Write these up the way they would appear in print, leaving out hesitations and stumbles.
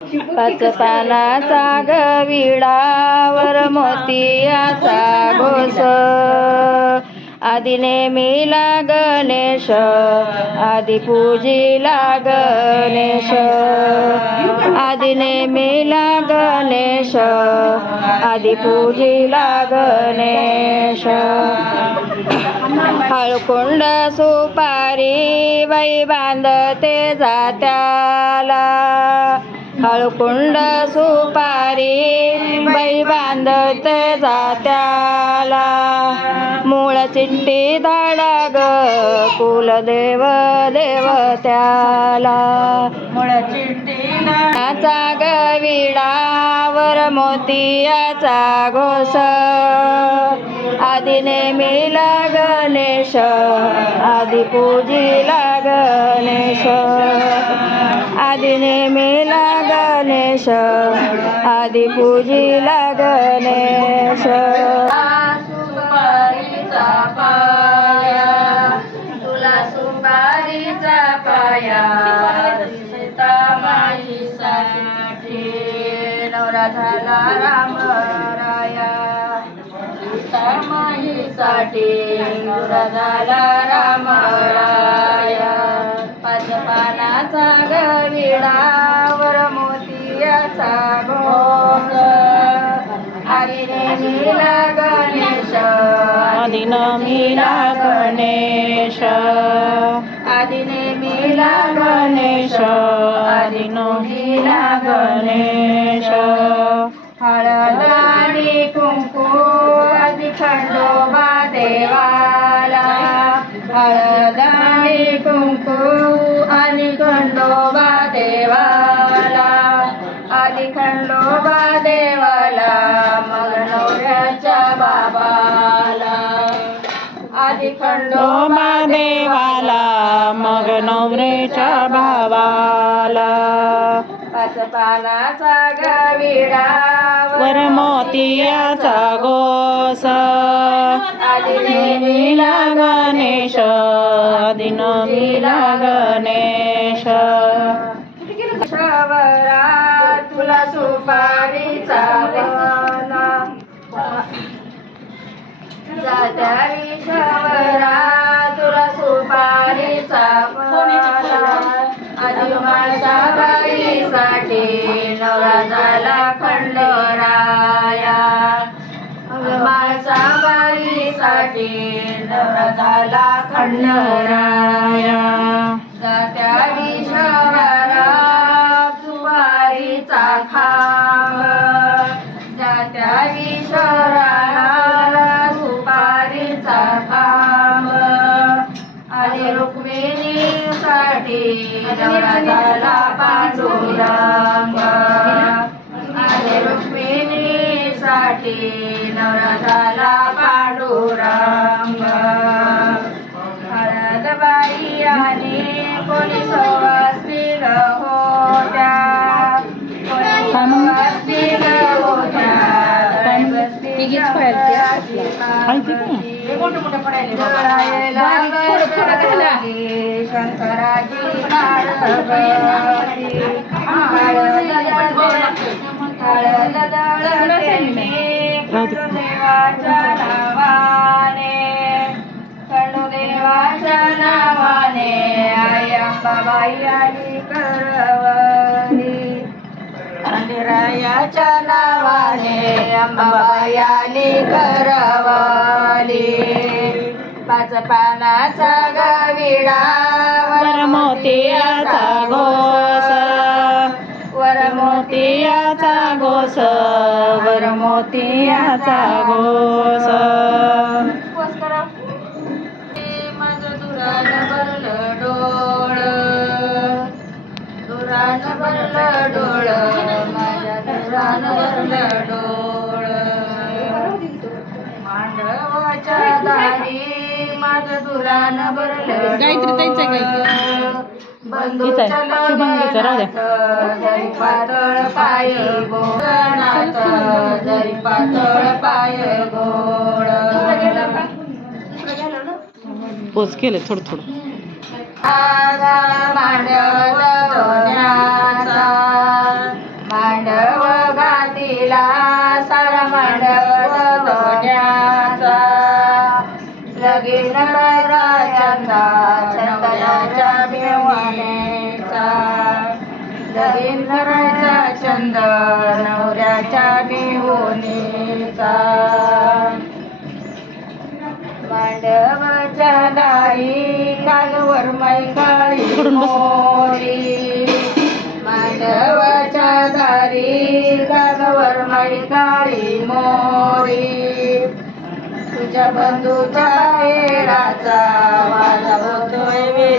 पाच पानाचा गविडावर मोतियाचा घोस आदि नेमिला गणेश आदि पूजिला गणेश आदि नेमिला गणेश आदि पूजिला गणेश हळकुंड सुपारी बाई बांधते जात्याला हळकुंड सुपारी बाई बांधते जात्याला मूळ चिट्टी धाडा ग कुलदेव देवत्याला मूळ चिट्टी धाडाचा गविडावर मोतियाचा घोस आदि नेमिला गणेश आदि पूजिला गणेश आदि नेमिला गणेश आदि पूजिला गणेश सुपारीचा पाया तुला सुपारीचा पाया सीता माईसाठी नवरा झाला राम राया सीता माईसाठी नवरा झाला राम राया पाच पानाचा गविडावर मोतियाचा घोस आदि नेमिला गणेश आदि नेमिला गणेश आदि नेमिला गणेश आदि नेमिला गणेश हळद आणि कुंकू आदि खंडोबा देवाला हळद आणि कुंकू आणि खंडोबा देवाला आदि खंडोबा देवाला मग नवऱ्याच्या बाबाला आदि खंडोबा देवाला मग नवऱ्याच्या भावाला पाच पानाचा गविडावर मोतियाचा घोस आदि नेमिला गणेश आदि नेमिला गणेश शवरा तुला सुपारीचा पाला जात्यारी शवरा तुला सुपारीचा पाला आदि माझ्या बाईसाठी नवरा झाला खंडराया माझ्या बाईसाठी नवरा झाला खंडराया जात्यारी शवरा सुपारीचा खांब जात्यारी शवरा सुपारीचा खांब आणि रुक्मिणीसाठी नवरा झाला पांडुरंग आणि रुक्मिणीसाठी नवरा झाला पांडुरंग हळदबाई आणि कोणी सवास्तीन होत्या कोणी सवास्तीन होत्या शंकराची हळद दळते खंडोदेवाच्या नावाने खंडोदेवाच्या नावाने आई अंबाबाई आली करवली रायाच्या नावाने अंबाबाई आली करवली पाच पानाचा गविडावर मोतियाचा घोस वर मोतियाचा घोस वर मोतियाचा घोस माझं दुरान भरलं डोळ दुरान भरलं डोळ माझ्या दुरान भरलं डोळ मांडवाच्या दारी माझं दुरान भरलं बंधूच्या लग्नात जरी पातळ पाय गोड जरी पातळ पाय गोड पोच केले थोडं थोडं मांडव लगीन करायचा छंद नवऱ्याच्या मिळवणीचा मांडवाच्या दारी कालवर मैकाळी मोरी मांडवाच्या दारी कालवर मैकाळी मोरी तुझ्या बंधूच्या हेराचा माझा होतोय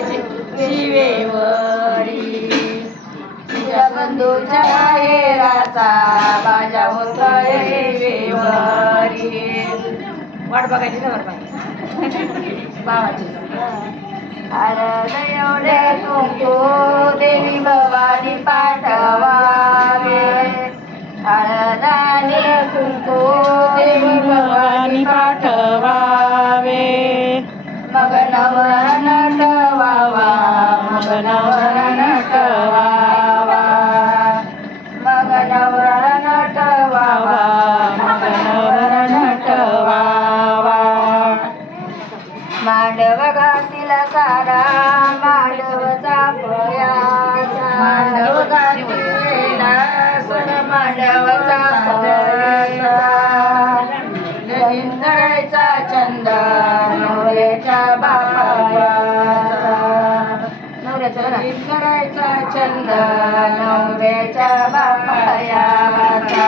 शिवेवरी तुझ्या बंधूच्या हेराचा माझ्या होतोय शिवेवरी वाट बघायची ना बाबाची हळद एवढे कुंकू देवी भवानी पाठवावे हळदाने कुंकू देवी भवानी पाठवावे मग नवर नटवावा मग नवर नटवावा मग नवर नटवावा मग नवर नटवावा मांडव घातीला सारा मांडव चापयाचा मांडव घातीला सारा मांडव चापयाचा लगीन करायचा छंद नवऱ्याच्या बापायाचा नवऱ्याचा लगीन करायचा छंद नवऱ्याच्या बापायाचा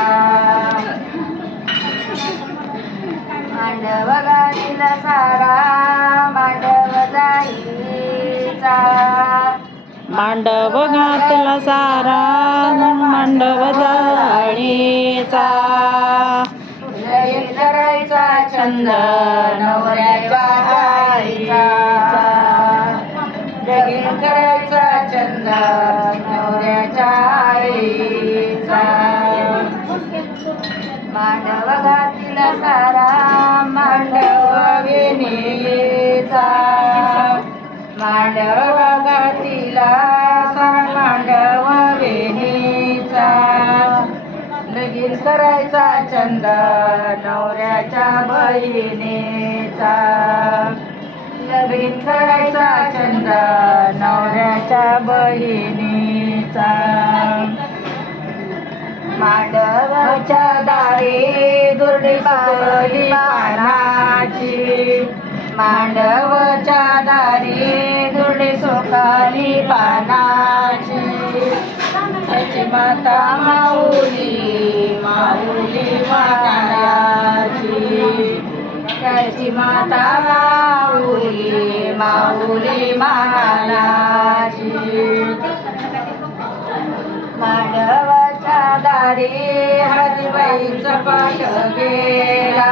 मांडव घातीला सारा मांडव जाईचा मांडव घातला सारा मांडव जाळीचा लगीन करायचा छंद नवऱ्याच्या आईचा लगीन करायचा छंद नवऱ्याच्या आईचा मांडव घातीला सारा मांडव वेणीचा मांडव घातीला सारा मांडव वेणीचा लगीन करायचा छंद नवऱ्याच्या बहिणीचा लगीन करायचा छंद नवऱ्याच्या बहिणीचा मांडवाच्या दारी दुर्डी सुकली पानाची मांडवाच्या दारी दुर्डी सुकली पानाची त्याची माता माऊली माऊली मानाची त्याची माता माऊली माऊली मानाची मांडवाच्या दारी हळदीबाईचा पाठ गेला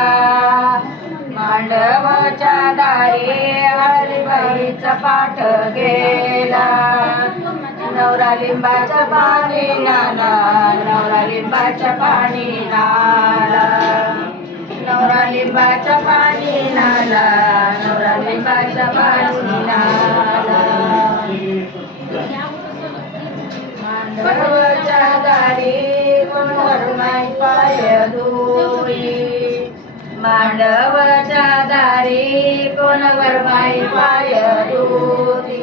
मांडवाच्या दारी हळदीबाईचा पाठ गेला नवरा लिंबाच्या पाणी नाला नवरा लिंबाच्या पाणी नाला नवरा लिंबाच्या पाणी नाला नवरा लिंबाच्या पाणी नाला मांडवाच्या दारी कोणवर माय पाय धुई मांडवाच्या दारी कोणवर माय पाय धुई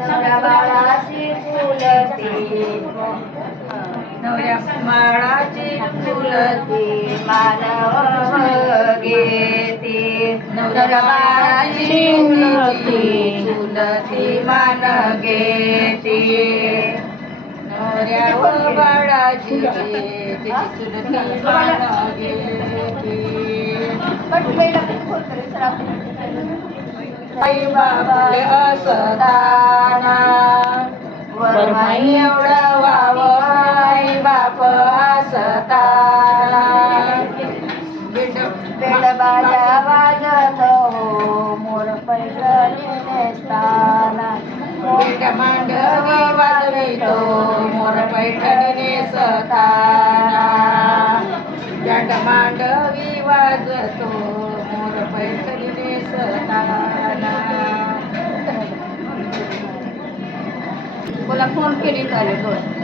नवऱ्या बाळाची फुलती नवऱ्या बाळाची फुलती मानव घेती नवऱ्या बाळाची फुलती मान घेती नवऱ्या बाळाची चुलती मान घेती आई बाबाले असताना वरमाई एवढं वावं आई बाप असताना पेड बाजा वाजत हो मोर पैठणी नेसताना पेड मांडवी वाजवितो मोर पैठणी नेसताना पेड मांडवी वाजतो मोर पैठणी नेसताना बोला फोन केली चालेल